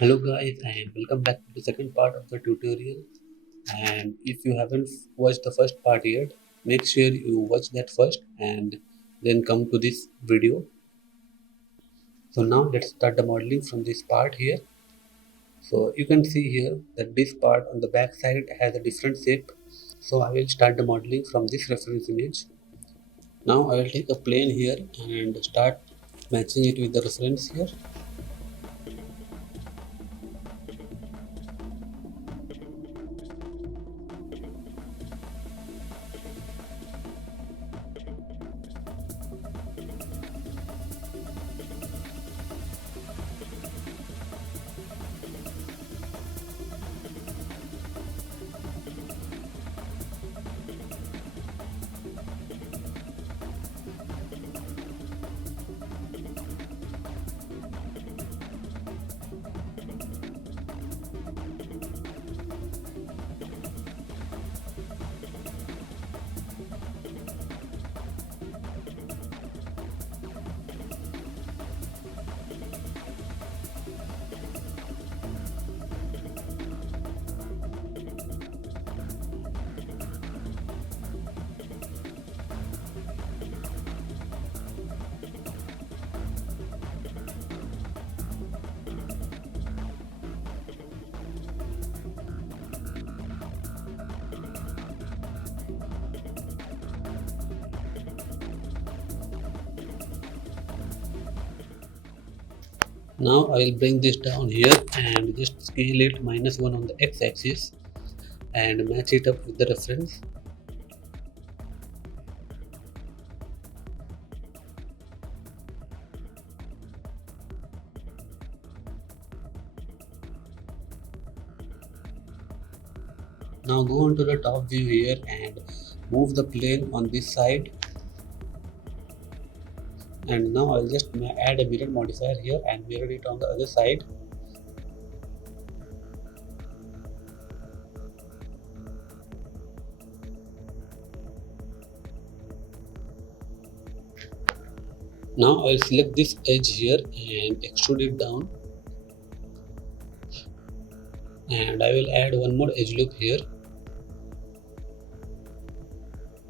Hello guys, and welcome back to the second part of the tutorial. And if you haven't watched the first part yet, make sure you watch that first and then come to this video. So now let's start the modeling from this part here. So you can see here that this part on the back side has a different shape. So I will start the modeling from this reference image. Now I will take a plane here and start matching it with the reference here. Now I will bring this down here and just scale it -1 on the x-axis and match it up with the reference. Now go on to the top view here and move the plane on this side. And now I'll just add a mirror modifier here and mirror it on the other side. Now I'll select this edge here and extrude it down. And I will add one more edge loop here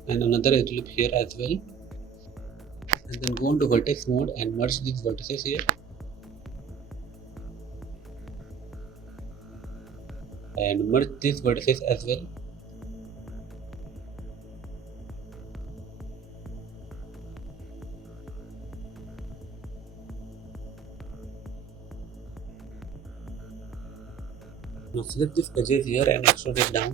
and another edge loop here as well. And then go into vertex mode and merge these vertices here. And merge these vertices as well. Now select these edges here and extrude it down.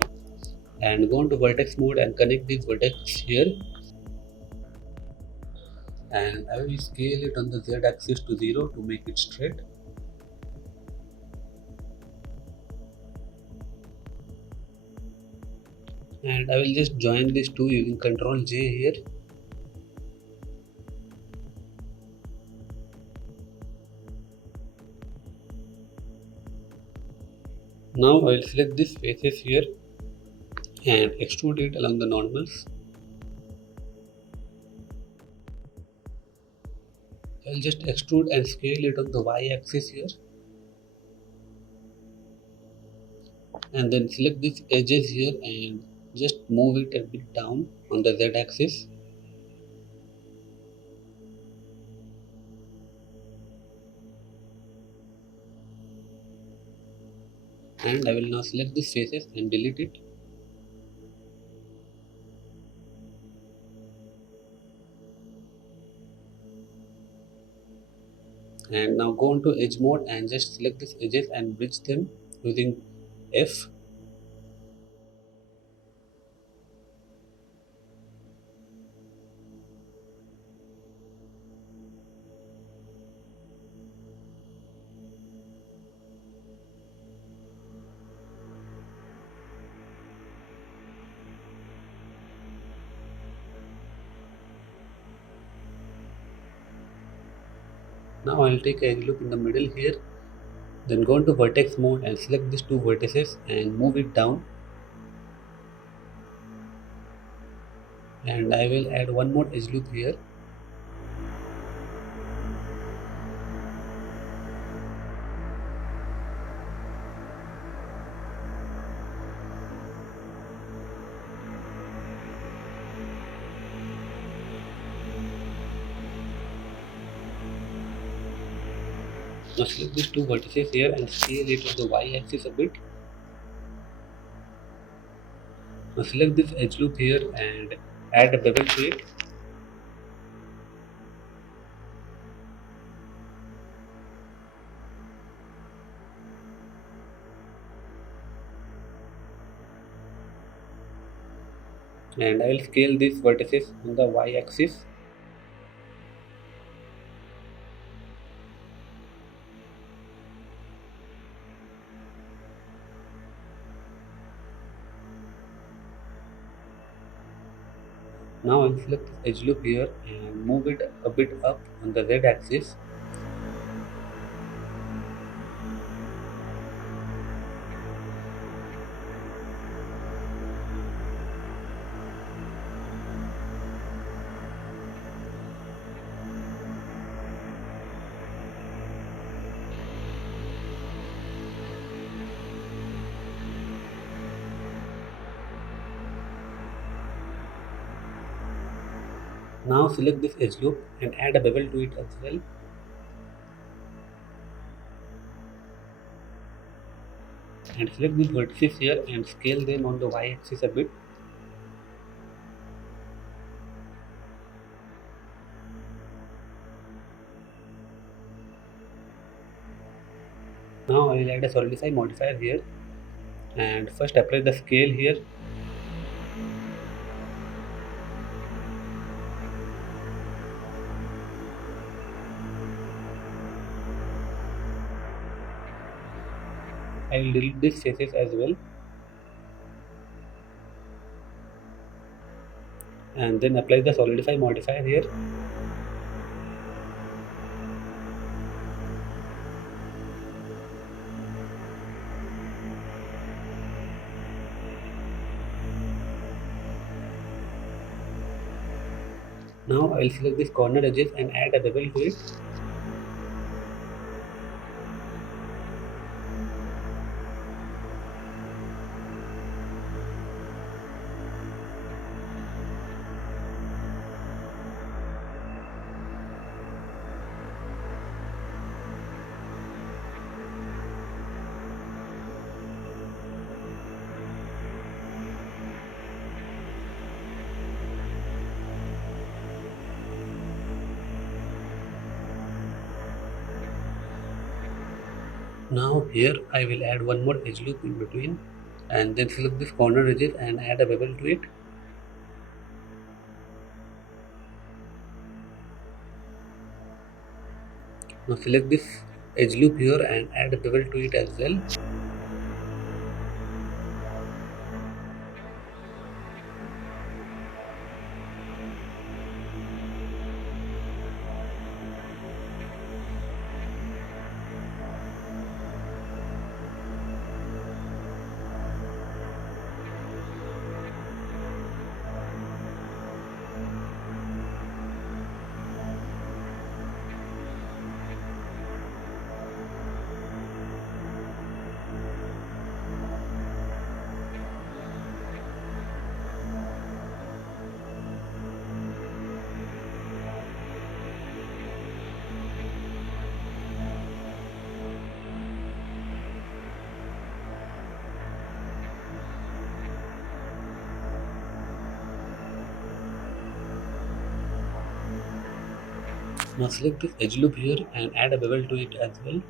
And go into vertex mode and connect these vertex here. And I will scale it on the Z axis to 0 to make it straight. And I will just join these two using Ctrl J here. Now I will select these faces here and extrude it along the normals. I will just extrude and scale it on the Y axis here. And then select these edges here and just move it a bit down on the Z axis. And I will now select these faces and delete it. And now go into edge mode and just select these edges and bridge them using F. Now I will take a edge loop in the middle here. Then go into vertex mode and select these two vertices and move it down. And I will add one more edge loop here. Now select these two vertices here and scale it to the y-axis a bit. Now select this edge loop here and add a bevel to it. And I will scale these vertices on the y-axis. Now I will select this edge loop here and move it a bit up on the z-axis. Now select this edge loop and add a bevel to it as well. And select these vertices here and scale them on the y-axis a bit. Now I will add a solidify modifier here and first apply the scale here. I will delete these faces as well and then apply the solidify modifier here. Now I will select these corner edges and add a bevel to it. Now here I will add one more edge loop in between and then select this corner edges and add a bevel to it. Now select this edge loop here and add a bevel to it as well. Now select this edge loop here and add a bevel to it as well.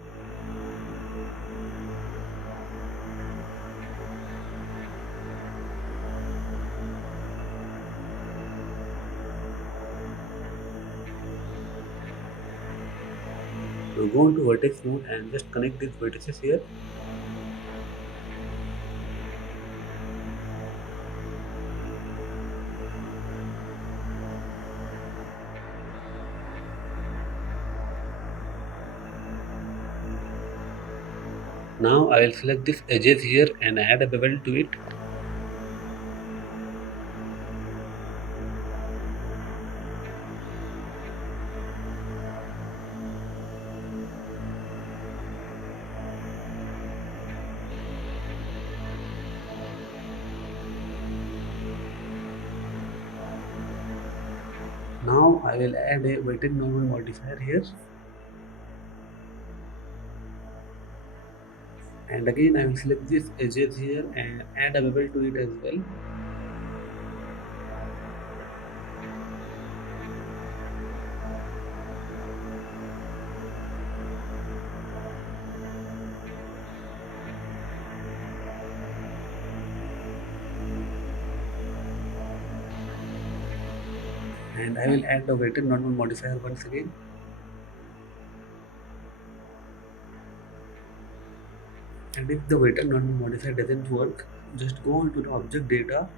Now go into vertex mode and just connect these vertices here. Now I will select these edges here and add a bevel to it. Now I will add a weighted normal modifier here. And again I will select this edges here and add a bevel to it as well. And I will add the weighted normal modifier once again. And if the weighted normal modifier doesn't work, just go on to the object data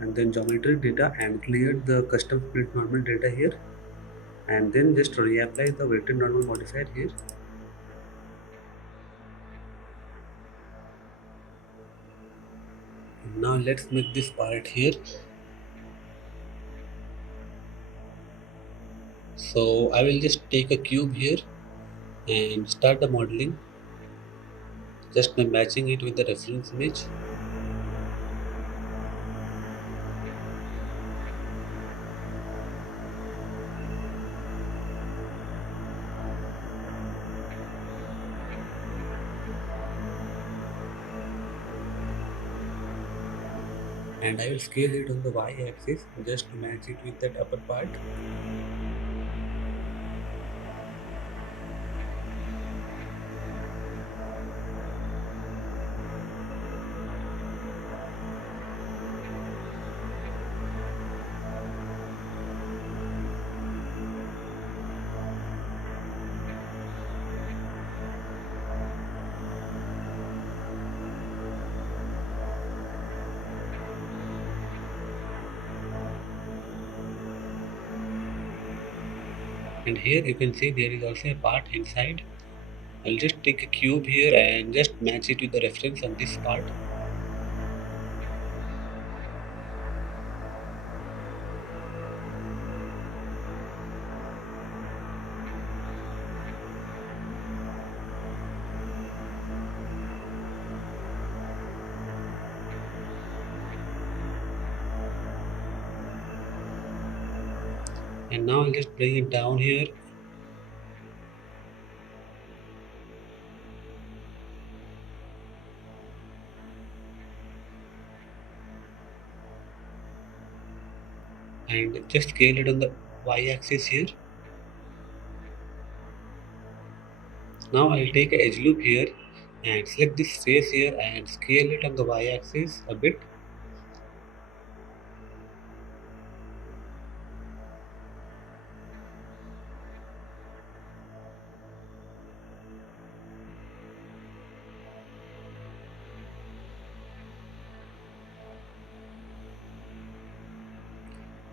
and then geometry data and clear the custom split normal data here, and then just reapply the weighted normal modifier here. Now let's make this part here. So I will just take a cube here and start the modeling just by matching it with the reference image. And I will scale it on the y-axis just to match it with that upper part. And here you can see there is also a part inside. I'll just take a cube here and just match it with the reference on this part. And now I'll just bring it down here. And just scale it on the y-axis here. Now I'll take a edge loop here and select this face here and scale it on the y-axis a bit.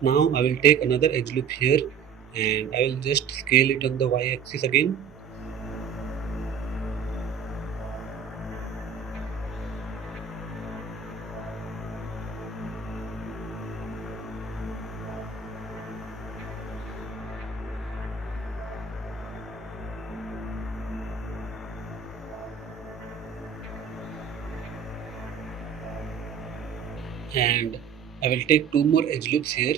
Now I will take another edge loop here and I will just scale it on the y-axis again. And I will take two more edge loops here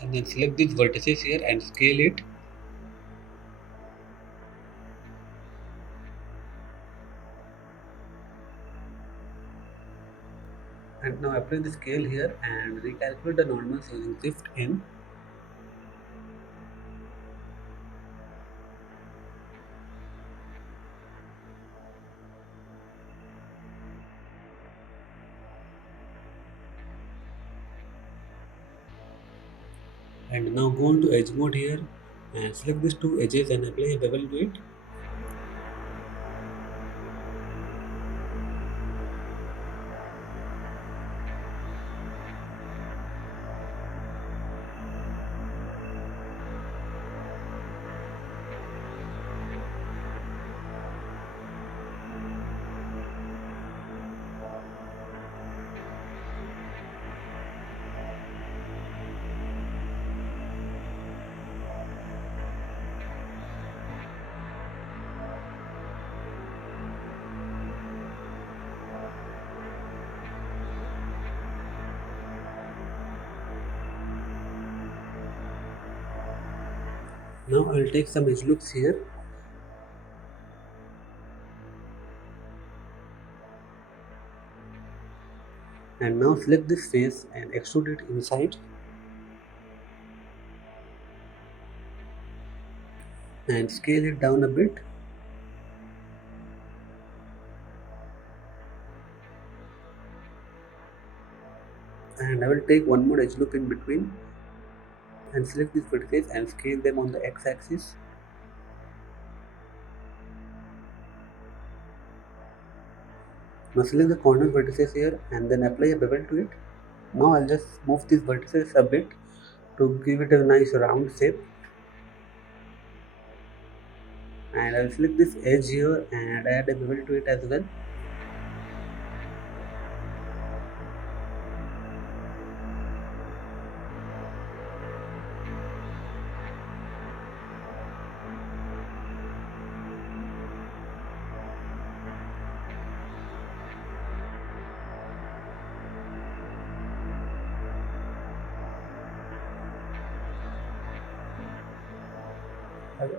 and then select these vertices here and scale it. And now apply the scale here and recalculate the normals using shift N. And now go on to edge mode here and select these two edges and apply a bevel to it. Now I will take some edge loops here And now select this face and extrude it inside and scale it down a bit. And I will take one more edge loop in between and select these vertices and scale them on the x-axis. Now select the corner vertices here and then apply a bevel to it. Now I'll just move these vertices a bit to give it a nice round shape. And I'll select this edge here and add a bevel to it as well.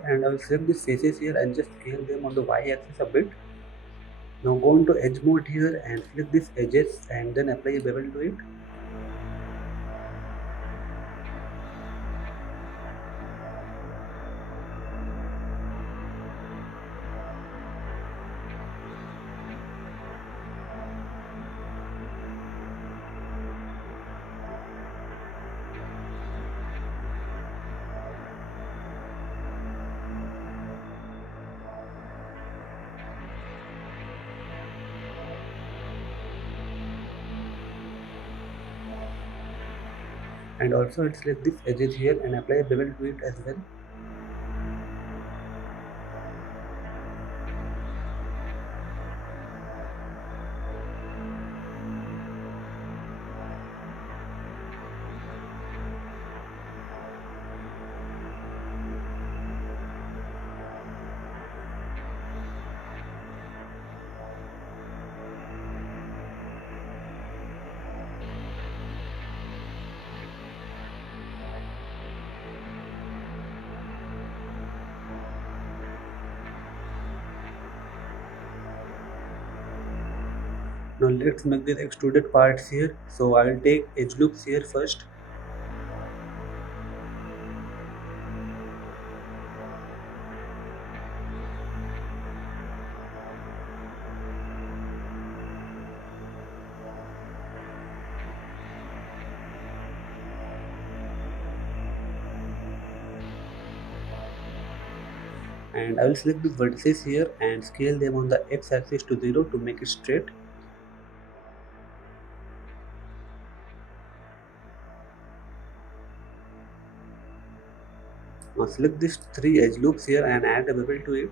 And I will select these faces here and just scale them on the y-axis a bit. Now go on to edge mode here and select these edges and then apply a bevel to it. And also I'll select these edges here and apply a bevel to it as well. Now let's make these extruded parts here. So I will take edge loops here first. And I will select the vertices here and scale them on the x-axis to 0 to make it straight. Now select these 3 edge loops here and add a bevel to it.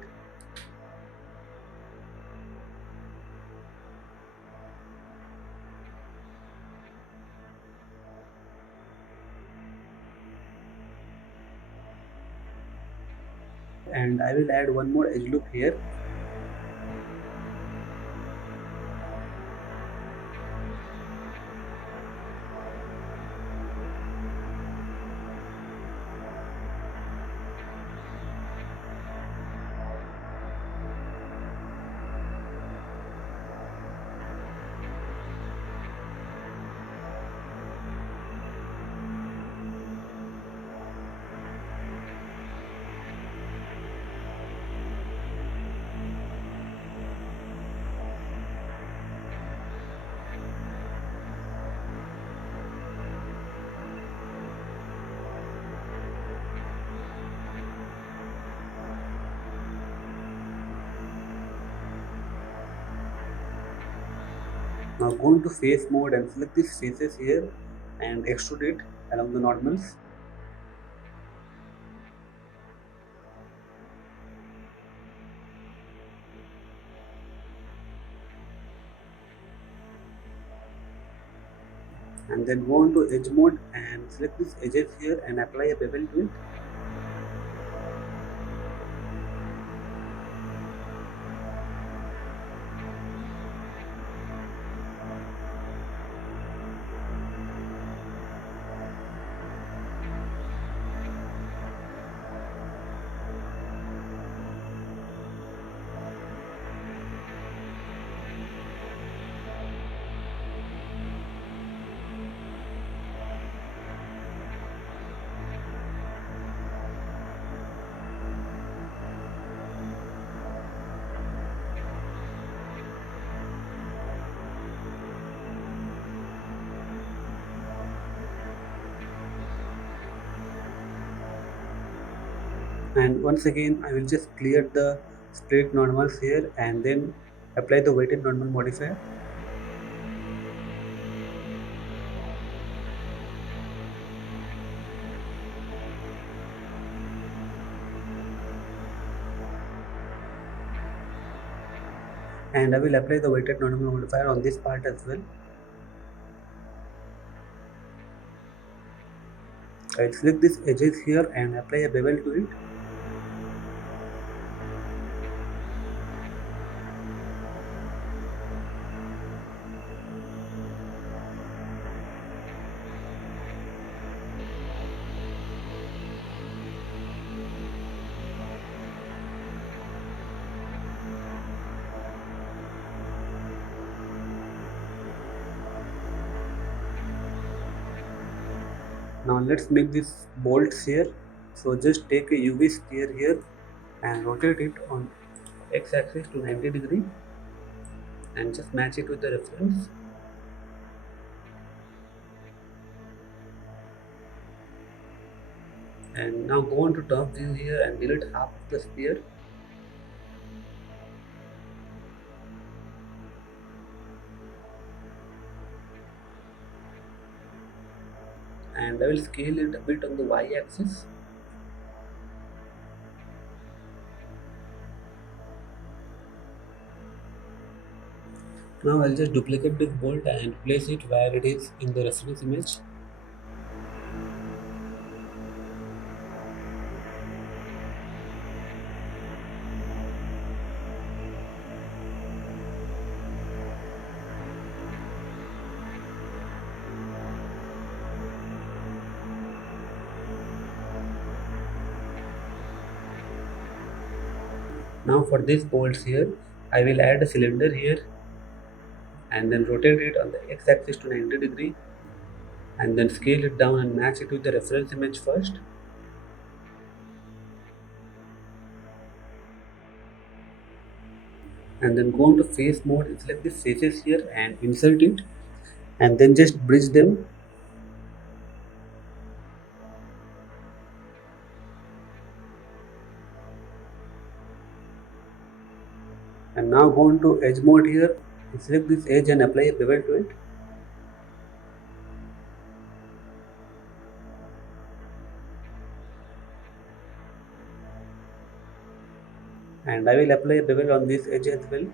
And I will add one more edge loop here. Now go into face mode and select these faces here and extrude it along the normals. And then go on to edge mode and select these edges here and apply a bevel to it. And once again I will just clear the split normals here and then apply the weighted normal modifier. And I will apply the weighted normal modifier on this part as well. I will select these edges here and apply a bevel to it. Now let's make these bolts here. So just take a UV sphere here and rotate it on x-axis to 90 degree and just match it with the reference. And now go on to top view here and delete half of the sphere. And I will scale it a bit on the y-axis. Now I'll just duplicate this bolt and place it where it is in the reference image. Now for these bolts here, I will add a cylinder here and then rotate it on the x-axis to 90 degree and then scale it down and match it with the reference image first. And then go into face mode and select the faces here and insert it and then just bridge them. And now go into edge mode here and select this edge and apply a bevel to it. And I will apply a bevel on this edge as well.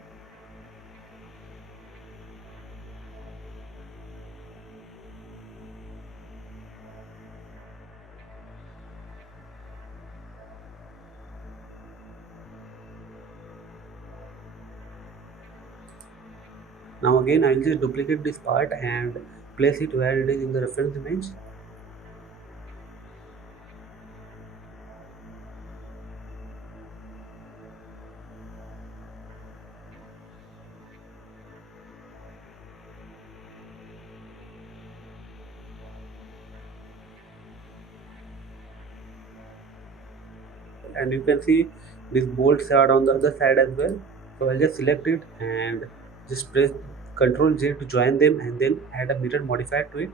Now again I will just duplicate this part and place it where it is in the reference image. And you can see these bolts are on the other side as well. So I'll just select it and just press Ctrl J to join them and then add a mirror modifier to it.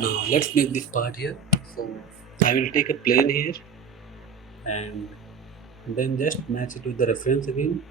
Now let's make this part here. So I will take a plane here and then just match it with the reference again.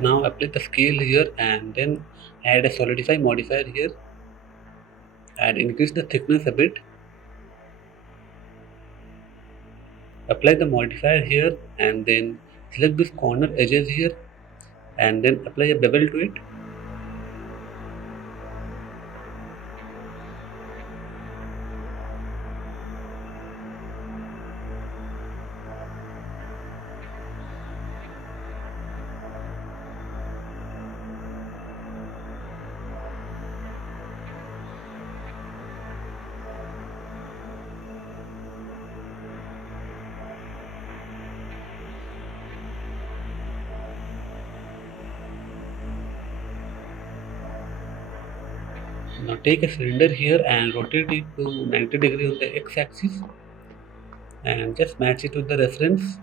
Now apply the scale here and then add a solidify modifier here and increase the thickness a bit. Apply the modifier here and then select this corner edges here and then apply a bevel to it. Now take a cylinder here and rotate it to 90 degree on the x-axis and just match it with the reference.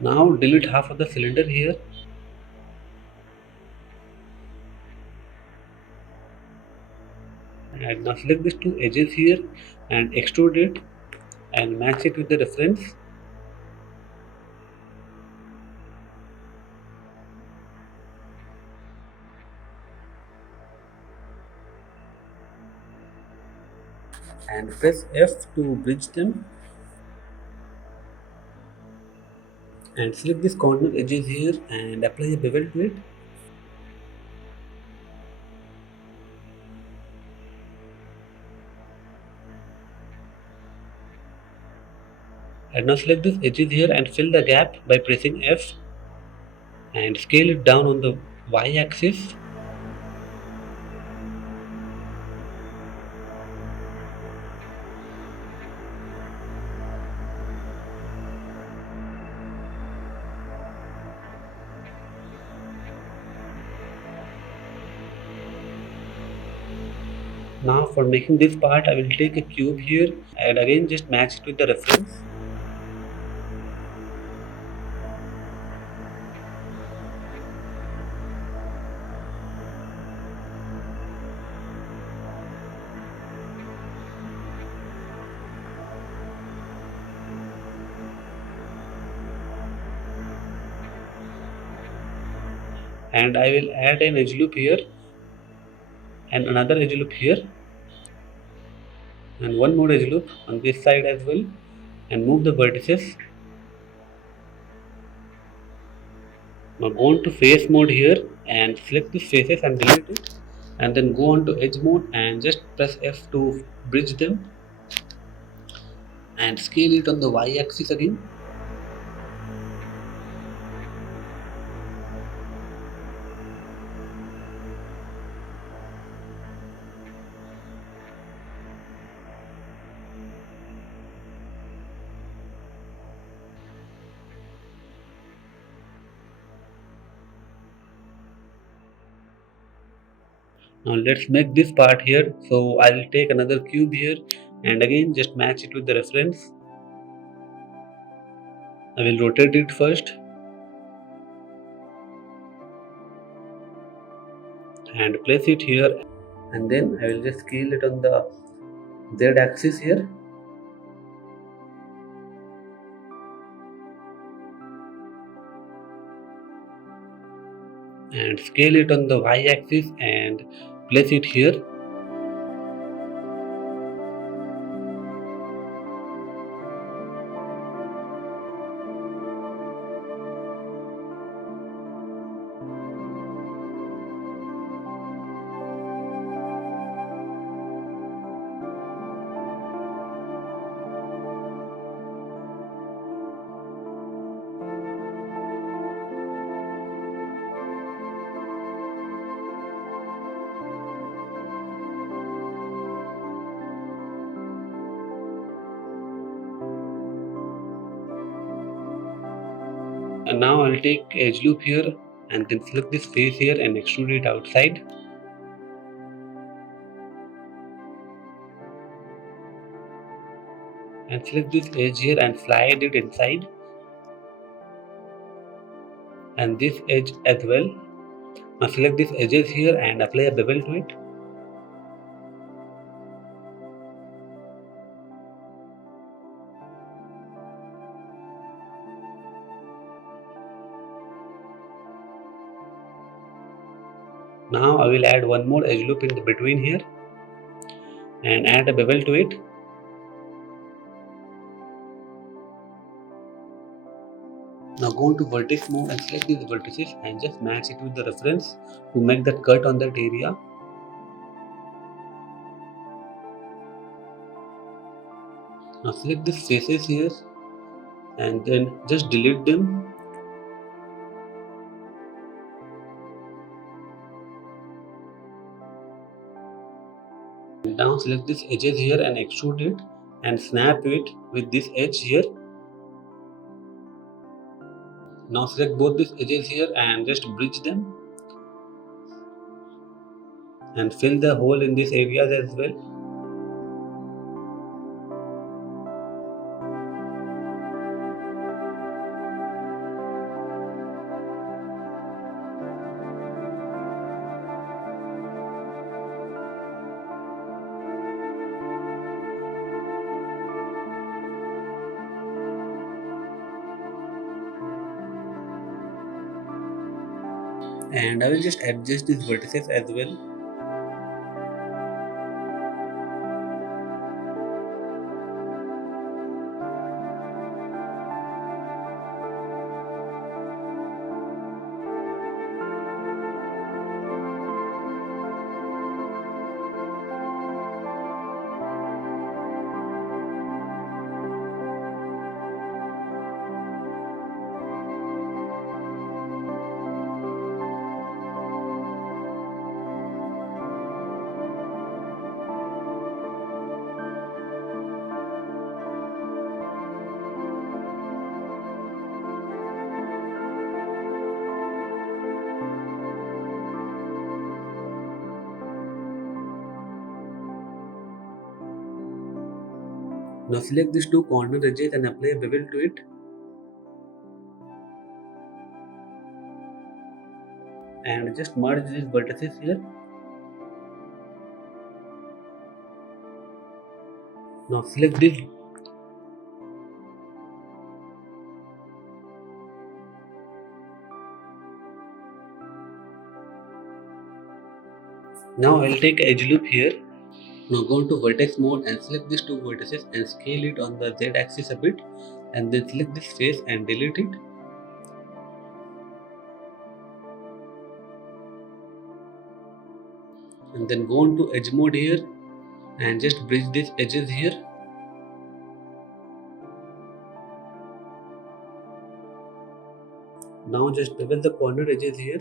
Now delete half of the cylinder here and now select these two edges here and extrude it and match it with the reference. And press F to bridge them and select this corner edges here and apply a bevel to it. And now select these edges here and fill the gap by pressing F and scale it down on the Y axis. Now for making this part I will take a cube here and again just match it with the reference. And I will add an edge loop here and another edge loop here and one more edge loop on this side as well and move the vertices. Now go on to face mode here and select the faces and delete it and then go on to edge mode and just press F to bridge them and scale it on the Y axis again. Now let's make this part here. So I will take another cube here and again just match it with the reference. I will rotate it first and place it here and then I will just scale it on the Z axis here and scale it on the Y axis and place it here. And now I'll take edge loop here and then select this face here and extrude it outside. And select this edge here and slide it inside. and this edge as well. Now select these edges here and apply a bevel to it. Now I will add one more edge loop in the between here and add a bevel to it. Now go into vertex mode and select these vertices and just match it with the reference to make that cut on that area. Now select these faces here and then just delete them. Now select these edges here and extrude it and snap it with this edge here. Now select both these edges here and just bridge them and fill the hole in these areas as well. And I will just adjust these vertices as well. Now select these two corner edges and apply a bevel to it. And just merge these vertices here. Now select this. Now I'll take edge loop here. Now go into vertex mode and select these two vertices and scale it on the Z axis a bit, and then select this face and delete it. And then go into edge mode here and just bridge these edges here. Now just bevel the corner edges here.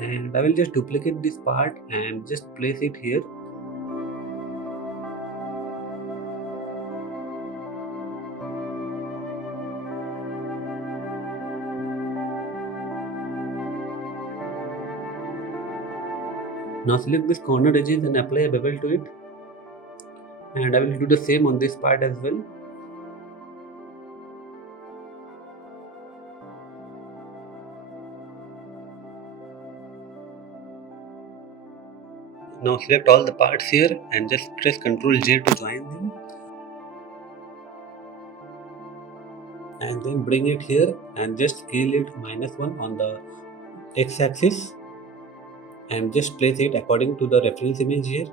And I will just duplicate this part and just place it here. Now select this corner edges and apply a bevel to it. And I will do the same on this part as well. Now select all the parts here and just press Ctrl J to join them. And then bring it here and just scale it -1 on the x-axis and just place it according to the reference image here.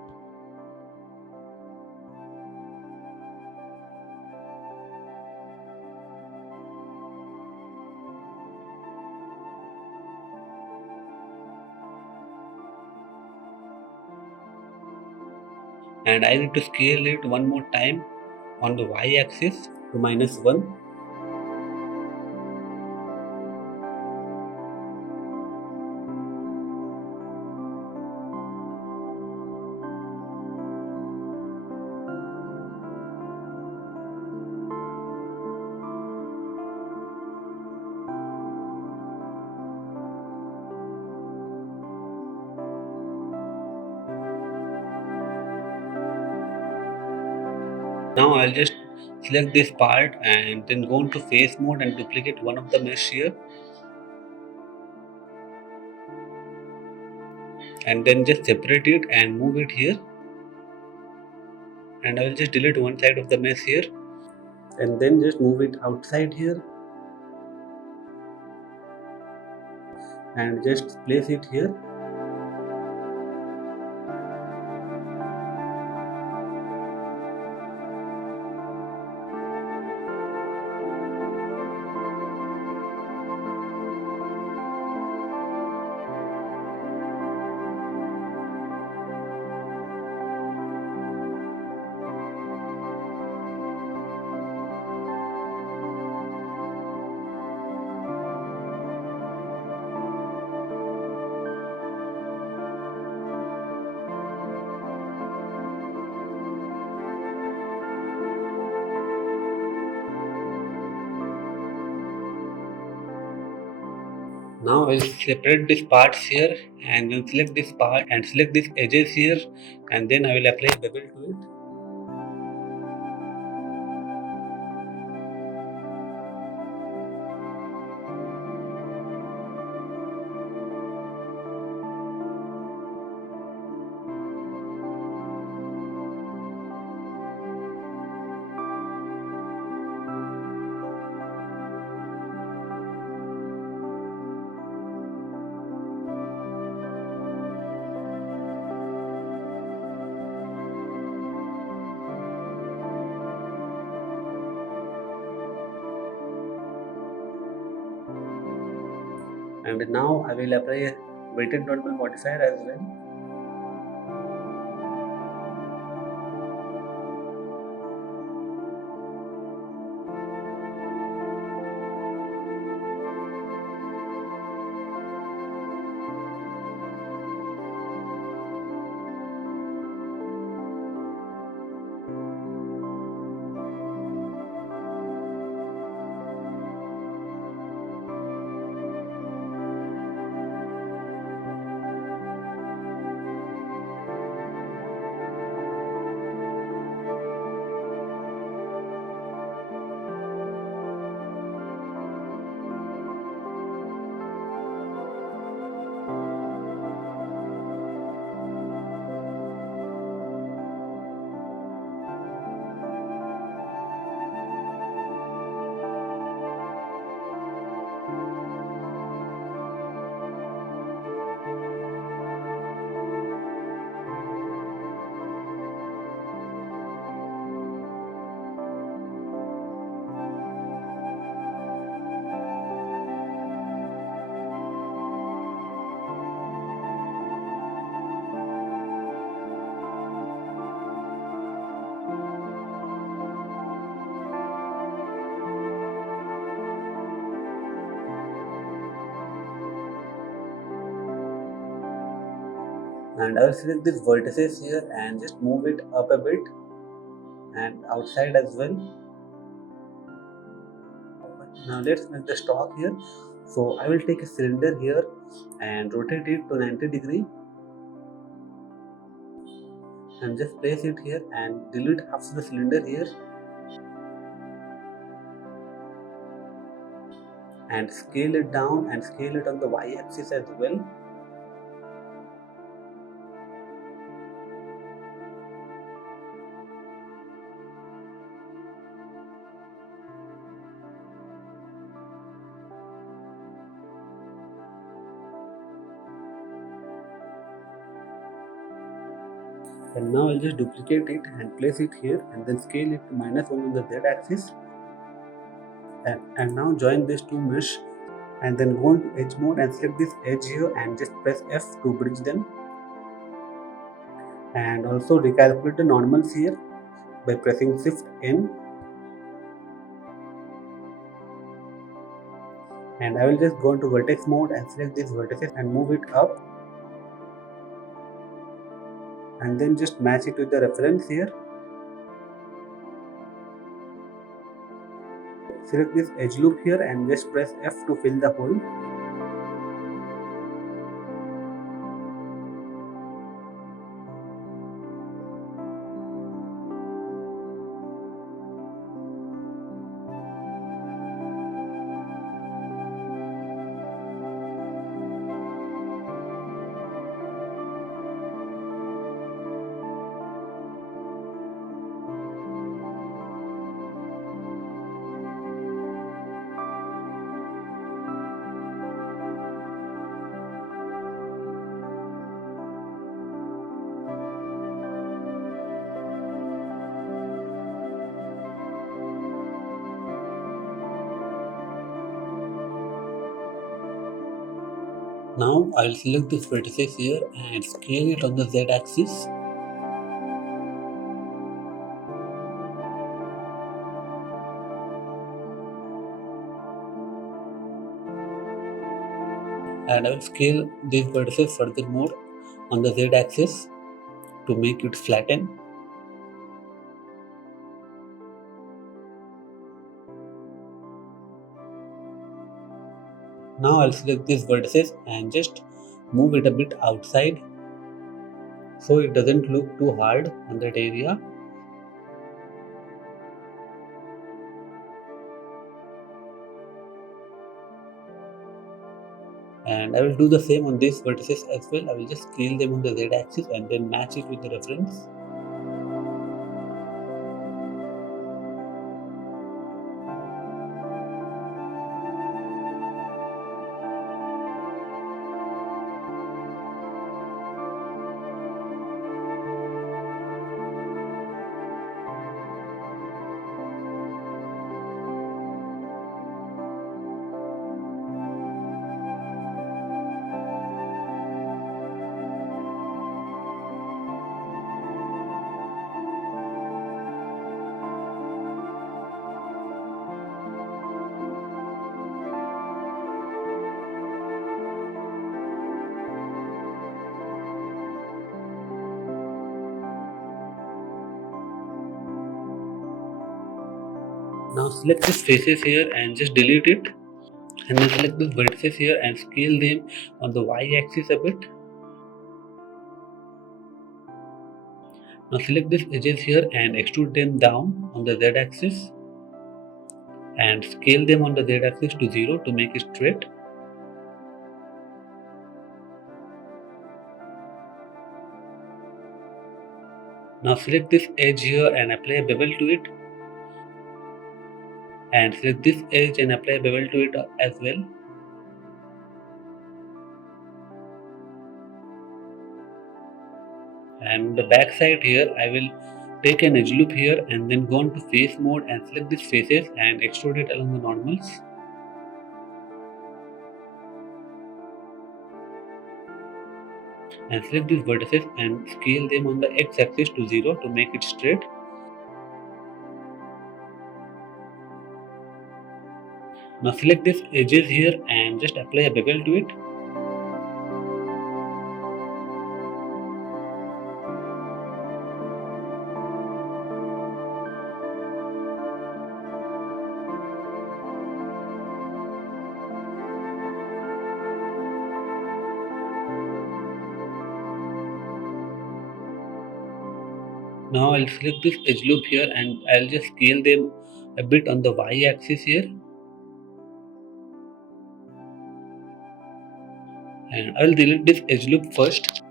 And I need to scale it one more time on the y-axis to -1. Now I'll just select this part and then go into face mode and duplicate one of the mesh here, and then just separate it and move it here, and I will just delete one side of the mesh here, and then just move it outside here and just place it here. Now I'll separate these parts here and then select this part and select these edges here, and then I will apply bevel to it. And now I will apply a weighted normal modifier as well. And I will select these vertices here and just move it up a bit and outside as well. Now let's make the stock here. So I will take a cylinder here and rotate it to 90 degree and just place it here and delete half of the cylinder here and scale it down and scale it on the y-axis as well. And now I'll just duplicate it and place it here and then scale it to -1 on the z-axis, and now join these two mesh and then go into edge mode and select this edge here and just press F to bridge them, and also recalculate the normals here by pressing Shift N, and I will just go into vertex mode and select these vertices and move it up and then just match it with the reference here. Select this edge loop here and just press F to fill the hole. Now I'll select this vertex here and scale it on the Z axis. And I will scale these vertices furthermore on the Z axis to make it flatten. Now I'll select these vertices and just move it a bit outside so it doesn't look too hard on that area. And I will do the same on these vertices as well. I will just scale them on the Z axis and then match it with the reference. Now select these faces here and just delete it. And then select these vertices here and scale them on the Y axis a bit. Now select these edges here and extrude them down on the Z axis. And scale them on the Z axis to 0 to make it straight. Now select this edge here and apply a bevel to it. And select this edge and apply a bevel to it as well. And the back side here, I will take an edge loop here and then go on to face mode and select these faces and extrude it along the normals. And select these vertices and scale them on the X axis to 0 to make it straight. Now select these edges here and just apply a bevel to it. Now I'll select this edge loop here and I'll just scale them a bit on the Y axis here. And I'll delete this edge loop first.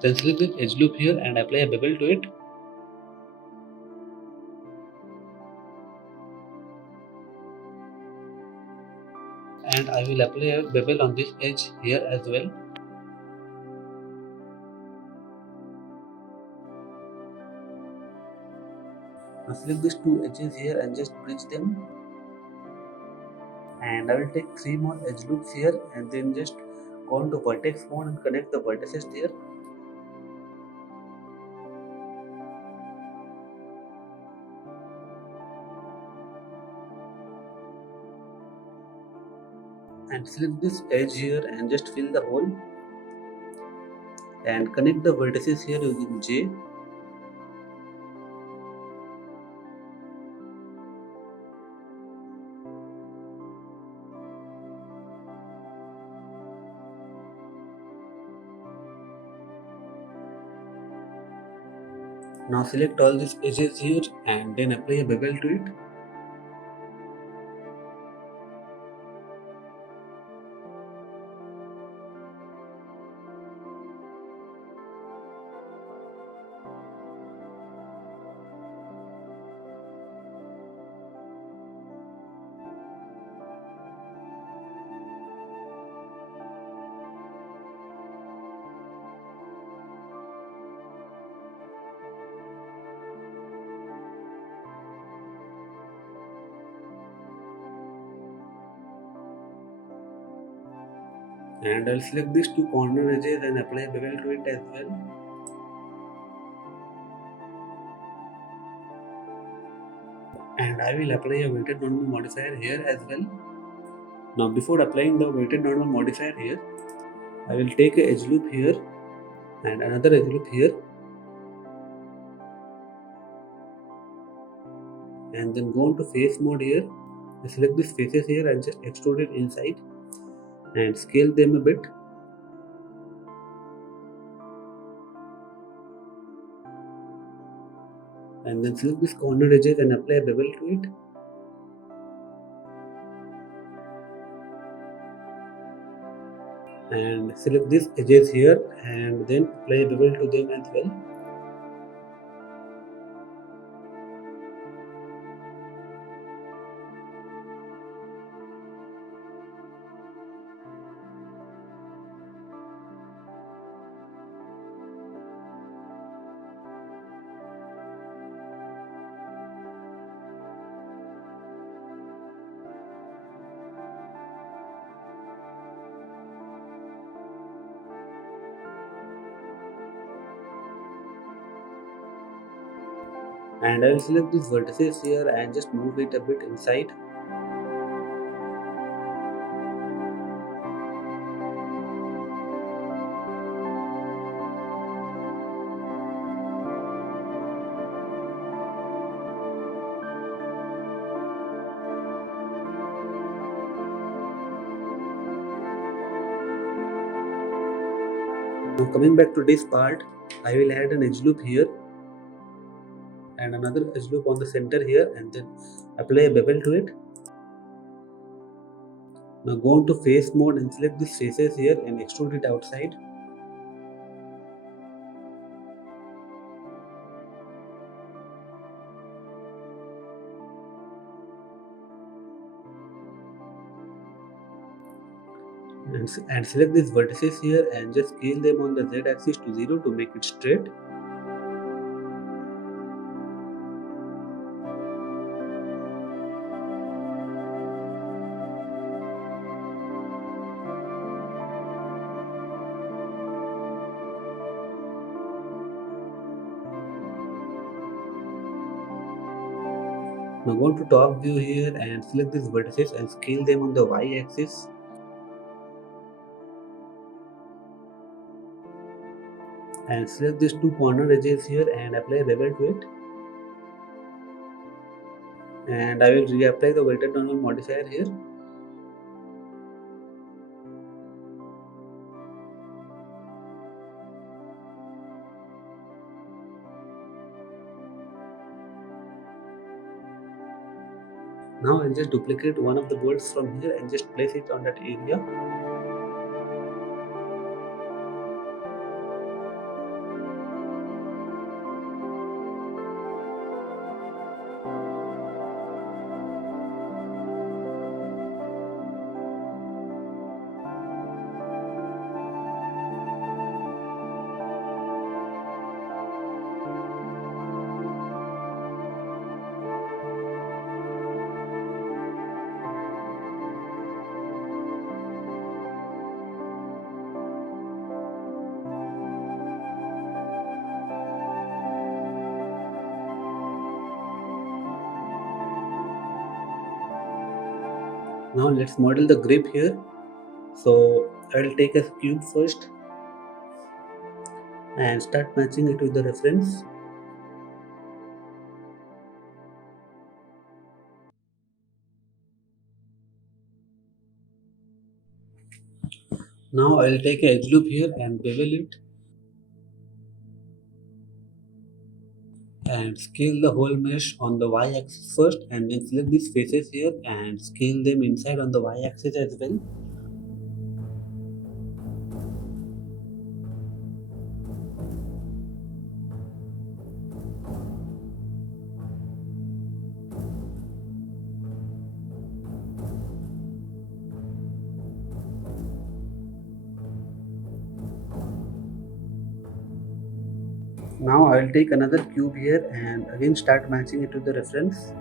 Then select this edge loop here and apply a bevel to it. And I will apply a bevel on this edge here as well. Now select these two edges here and just bridge them. And I will take 3 more edge loops here and then just go on to vertex mode and connect the vertices here. And select this edge here and just fill the hole and connect the vertices here using J. Now select all these edges here and then apply a bevel to it. And I'll select these two corner edges and apply bevel to it as well. And I will apply a weighted normal modifier here as well. Now before applying the weighted normal modifier here, I will take a edge loop here and another edge loop here, and then go into face mode here. I select these faces here and just extrude it inside and scale them a bit. And then select this corner edges and apply a bevel to it. And select these edges here and then apply a bevel to them as well. And I will select these vertices here and just move it a bit inside. Now coming back to this part, I will add an edge loop here and another edge loop on the center here and then apply a bevel to it. Now go into face mode and select these faces here and extrude it outside. And select these vertices here and just scale them on the Z axis to 0 to make it straight. Now go to top view here and select these vertices and scale them on the Y axis. And select these two corner edges here and apply a bevel to it. And I will reapply the weighted normal modifier here. Now I'll just duplicate one of the bolts from here and just place it on that area. Now let's model the grip here. So I will take a cube first and start matching it with the reference. Now I will take a edge loop here and bevel it and scale the whole mesh on the Y axis first and then select these faces here and scale them inside on the Y axis as well. Now I will take another cube here and again start matching it to the reference.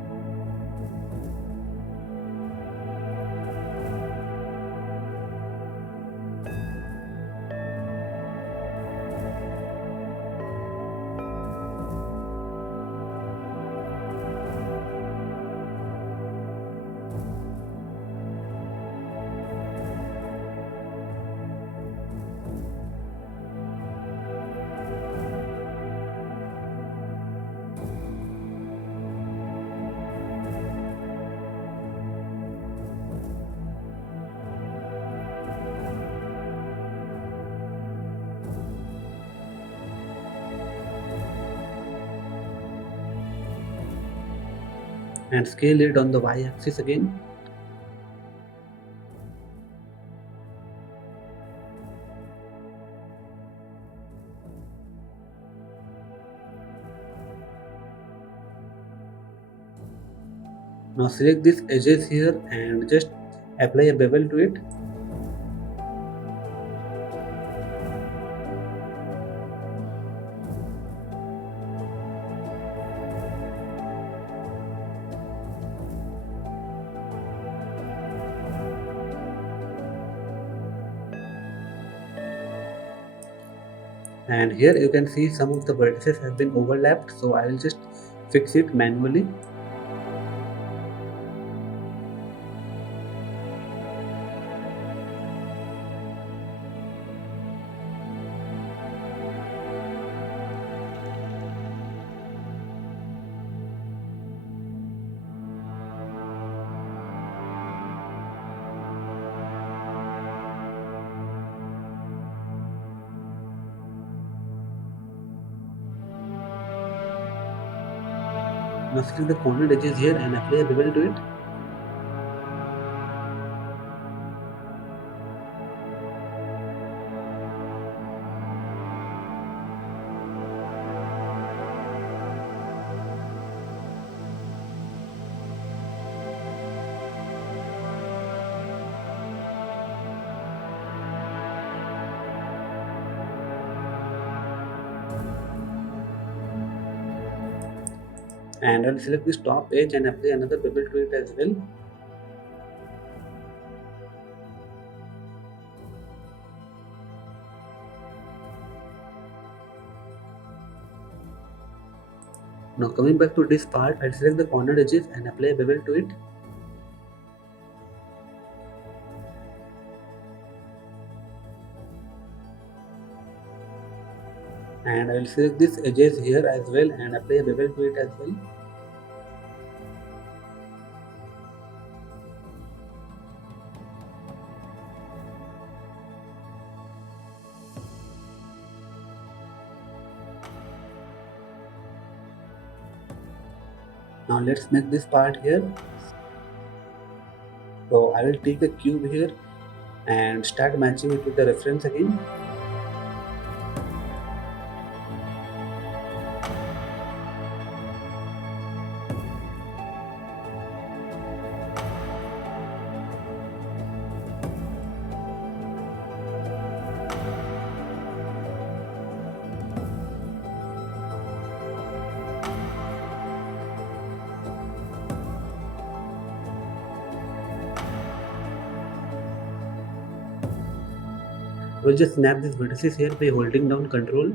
and scale it on the y-axis again. Now select these edges here and just apply a bevel to it. And here you can see some of the vertices have been overlapped, so I will just fix it manually. Now select the corner edges here and apply a bevel to it. And I'll select this top edge and apply another bevel to it as well. Now coming back to this part, I'll select the corner edges and apply a bevel to it. And I will select these edges here as well and apply a bevel to it as well. Now let's make this part here. So I will take a cube here and start matching it with the reference again. We'll just snap these vertices here by holding down Control.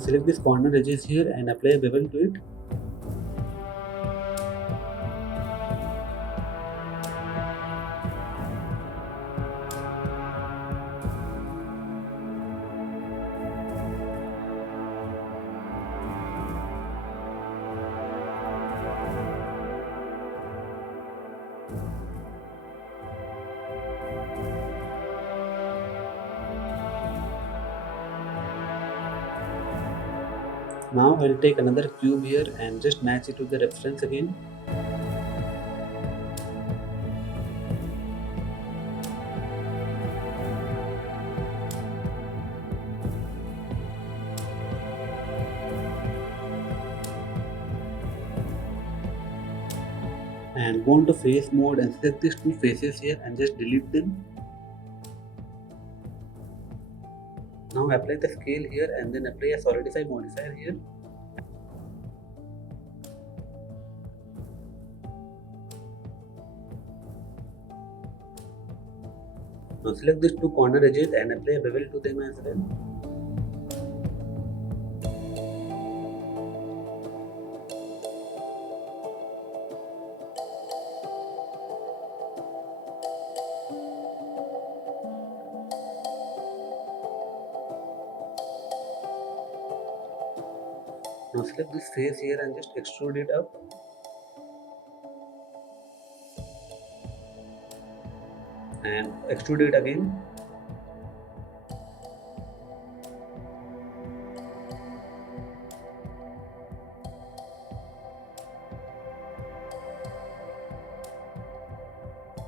Select this corner edges here and apply a bevel to it. Now I'll take another cube here and just match it to the reference again. and go into face mode and select these two faces here and just delete them. Now apply the scale here and then apply a solidify modifier here. Now select these two corner edges and apply a bevel to them as well. Now select this face here and just extrude it up. And extrude it again.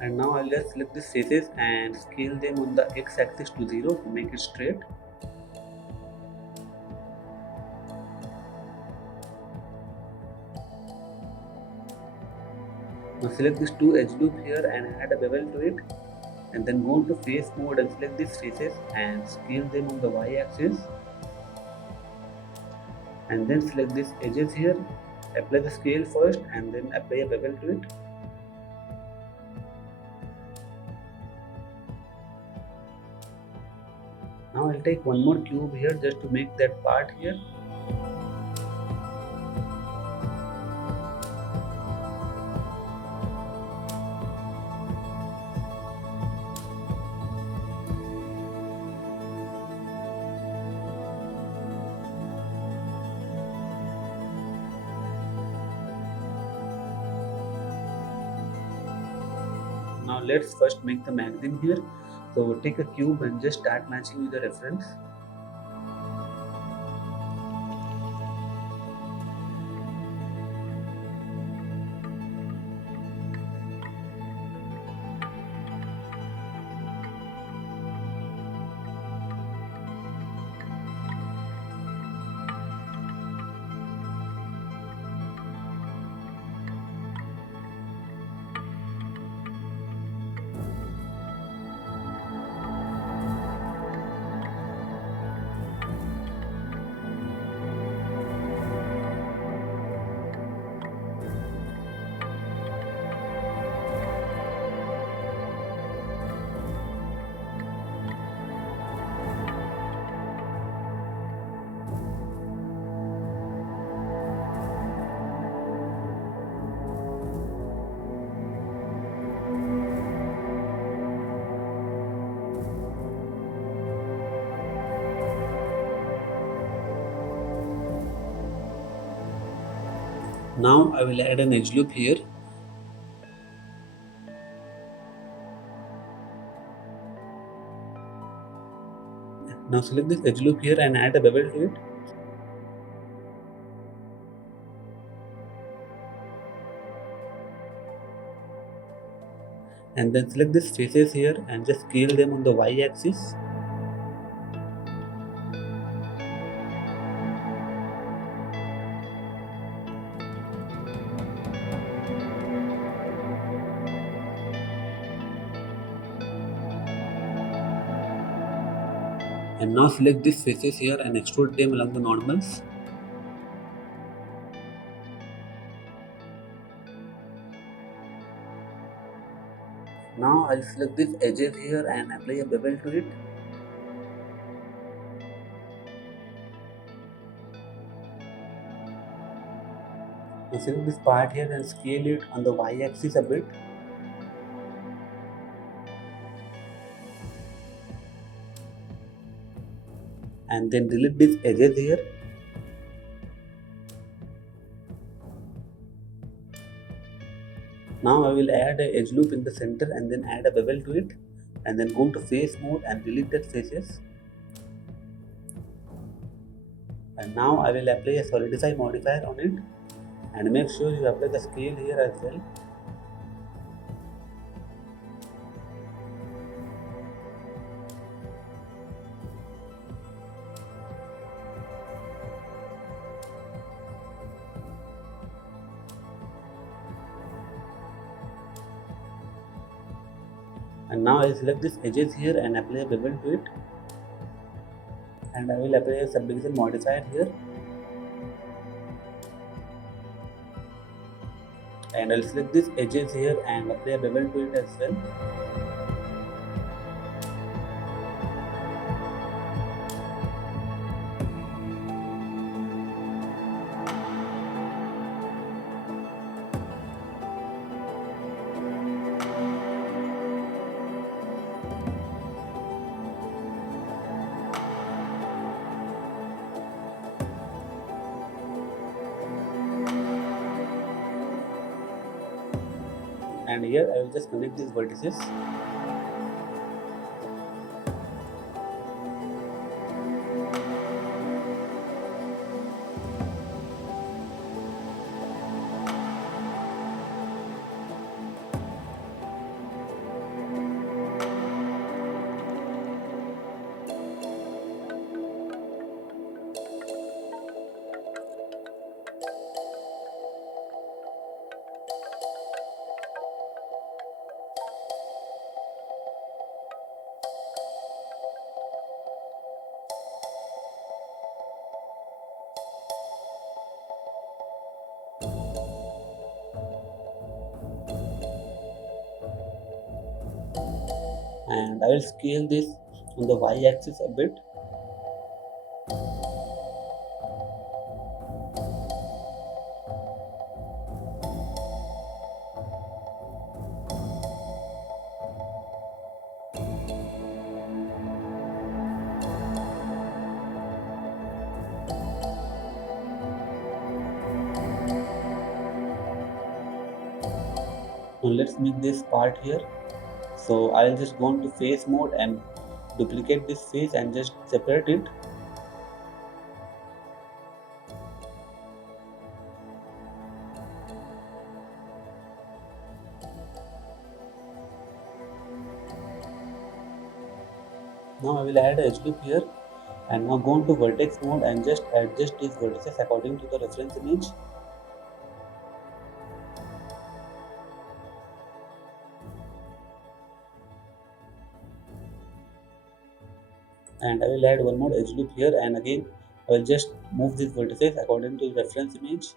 And now I'll just select these faces and scale them on the x-axis to 0 to make it straight. Now select this two edge loop here and add a bevel to it, and then go into face mode and select these faces and scale them on the y-axis, and then select these edges here, apply the scale first and then apply a bevel to it. Now I'll take one more cube here just to make that part here. Now let's first make the magazine here. So take a cube and just start matching with the reference. Now I will add an edge loop here. Now select this edge loop here and add a bevel to it. And then select these faces here and just scale them on the y-axis. And now select these faces here and extrude them along the normals. Now I'll select these edges here and apply a bevel to it. Now select this part here and scale it on the y-axis a bit. And then delete these edges here. Now I will add a edge loop in the center and then add a bevel to it, and then go to face mode and delete that faces. And now I will apply a solidify modifier on it, and make sure you apply the scale here as well. And now I will select this edges here and apply a bevel to it, and I will apply a subdivision modifier here, and I will select this edges here and apply a bevel to it as well. And here I will just connect these vertices. And I will scale this on the y-axis a bit. Now let's make this part here. So I will just go into face mode and duplicate this face and just separate it. Now I will add a edge loop here, and now go into vertex mode and just adjust these vertices according to the reference image. And I will add one more edge loop here, and again I will just move these vertices according to the reference image.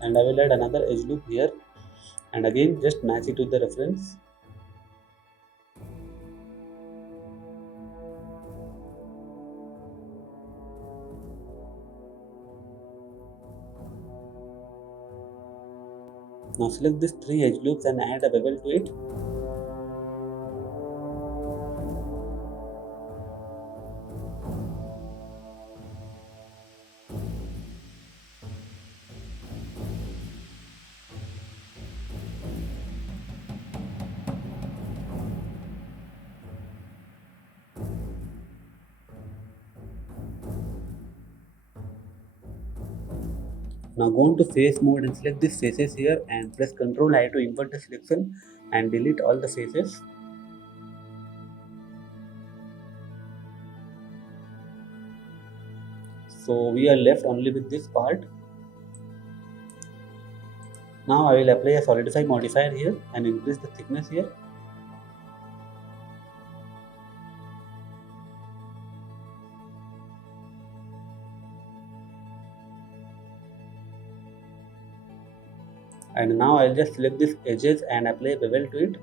And I will add another edge loop here, and again just match it with the reference. Now select these 3 edge loops and add a bevel to it. Now go into face mode and select these faces here and press Ctrl I to invert the selection and delete all the faces. So we are left only with this part. Now I will apply a solidify modifier here and increase the thickness here. And now I'll just select these edges and apply a bevel to it.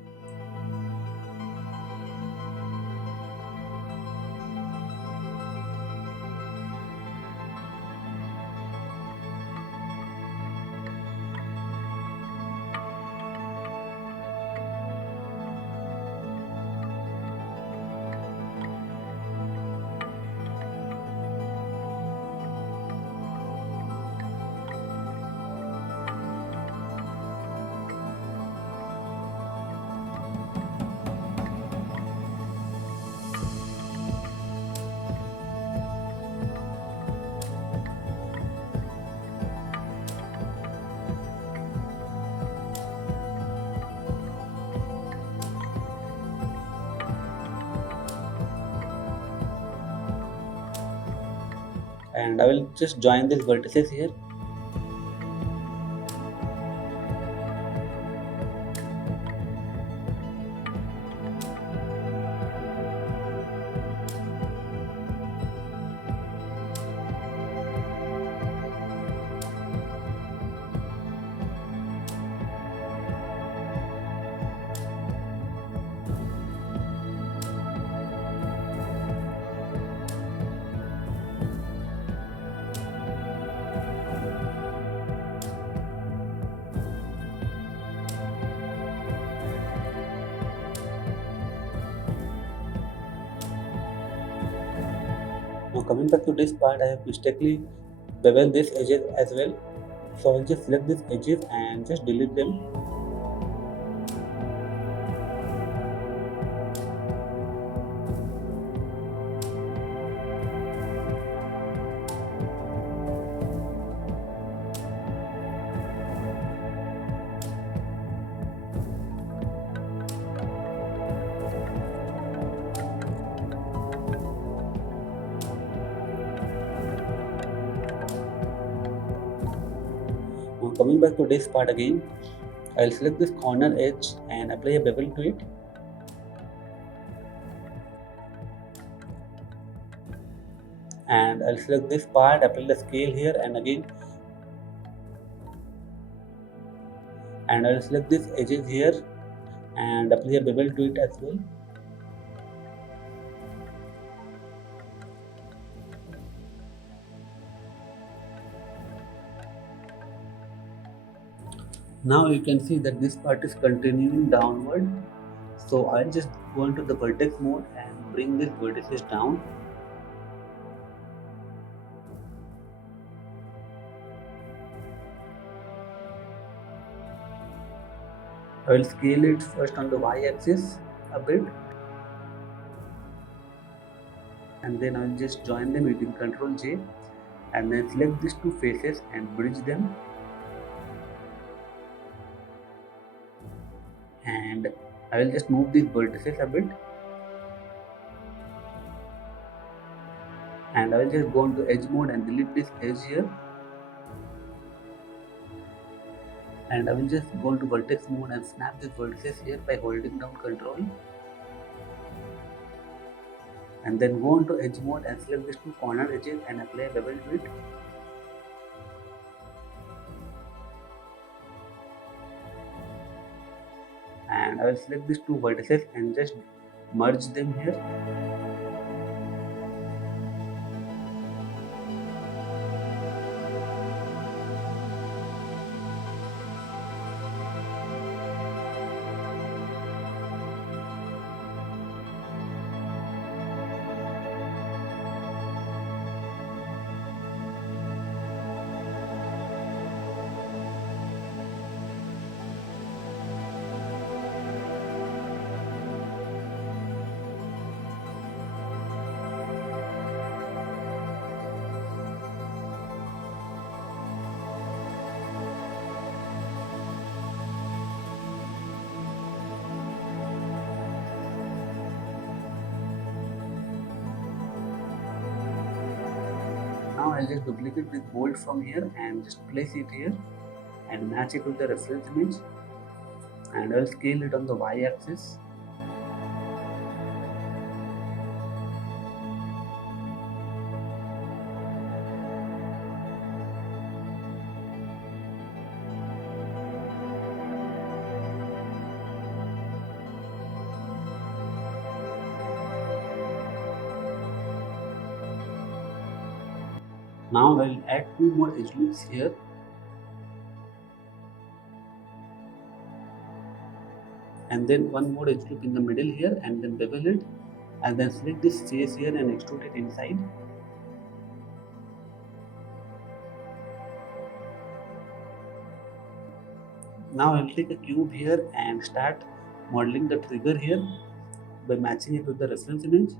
And I will just join these vertices here. coming back to this part, I have mistakenly beveled this edges as well. So I'll just select these edges and just delete them. Now coming back to this part again, I'll select this corner edge and apply a bevel to it. And I'll select this part, apply the scale here, and again, and I'll select this edges here and apply a bevel to it as well. Now you can see that this part is continuing downward. So I'll just go into the vertex mode and bring this vertices down. I will scale it first on the y-axis a bit, and then I'll just join them using Ctrl J, and then select these two faces and bridge them. And I will just move these vertices a bit, and I will just go into edge mode and delete this edge here, and I will just go into vertex mode and snap these vertices here by holding down Ctrl, and then go into edge mode and select these two corner edges and apply a bevel to it. And I will select these two vertices and just merge them here. Now I'll just duplicate this bolt from here and just place it here and match it with the reference image, and I'll scale it on the y-axis. Now I'll add two more edge loops here, and then one more edge loop in the middle here, and then bevel it, and then select this face here and extrude it inside. Now I'll take a cube here and start modeling the trigger here by matching it with the reference image.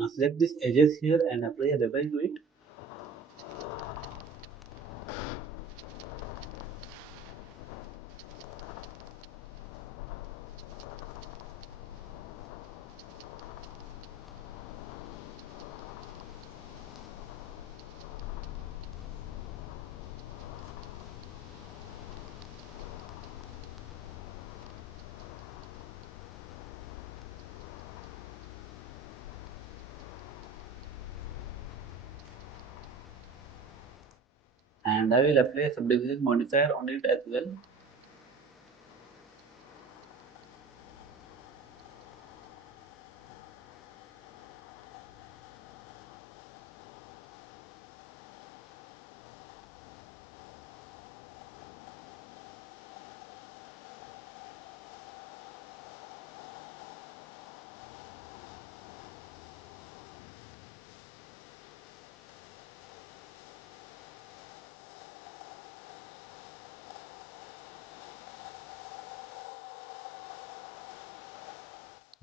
Now select these edges here and apply a bevel to it. And I will apply a subdivision modifier on it as well.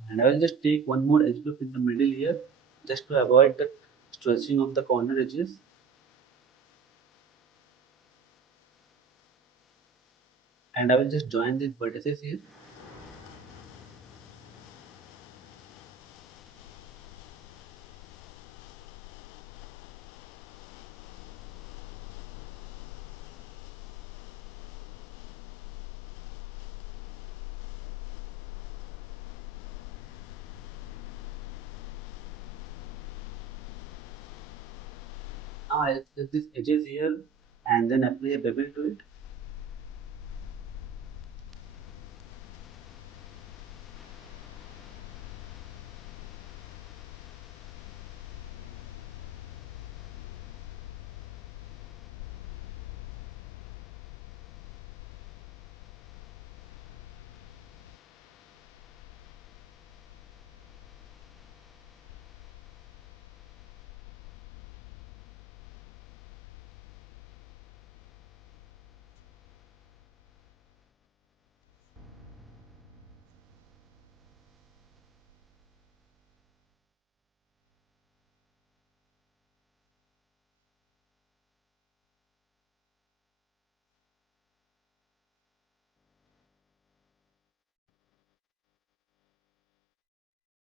And I will just take one more edge loop in the middle here just to avoid the stretching of the corner edges. And I will just join these vertices here. Now I'll select these edges here and then apply a bevel to it.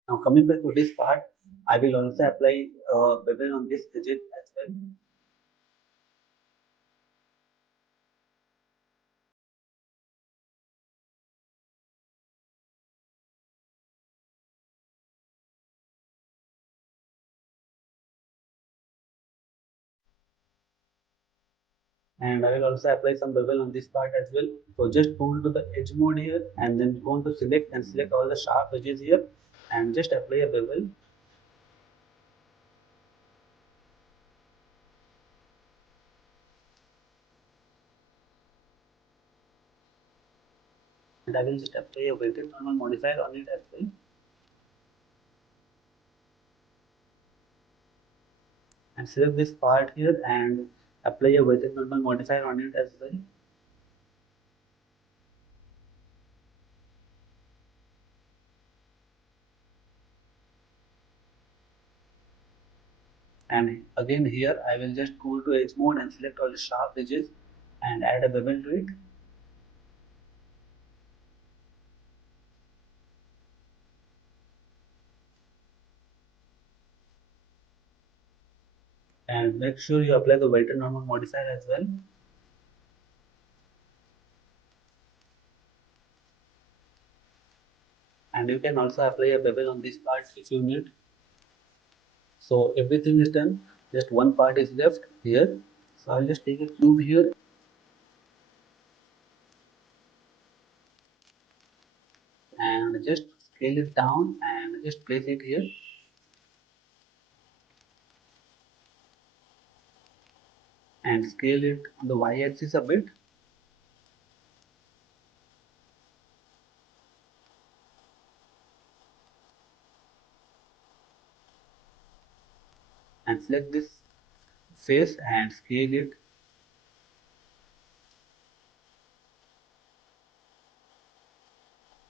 Now coming back to this part, I will also apply bevel on this edges as well. And I will also apply some bevel on this part as well. So just go into the edge mode here and then go into select and select all the sharp edges here and just apply a bevel. And I will just apply a weighted normal modifier on it as well. And select this part here and apply a weighted normal modifier on it as well. And again here I will just go to edge mode and select all the sharp edges and add a bevel to it. And make sure you apply the weighted normal modifier as well. And you can also apply a bevel on this part if you need. So everything is done, just one part is left here. So I'll just take a cube here and just scale it down and just place it here and scale it on the y-axis a bit and select this face and scale it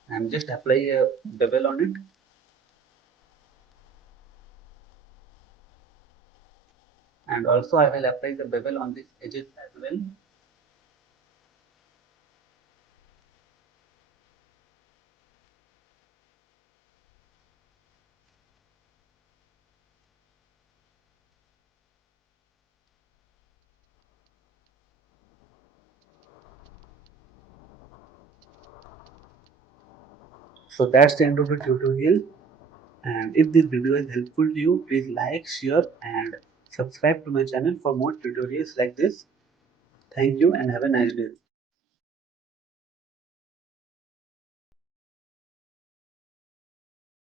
and just apply a bevel on it. and also I will apply the bevel on this edges as well. So that's the end of the tutorial. And if this video is helpful to you, please like, share, and subscribe to my channel for more tutorials like this. Thank you and have a nice day.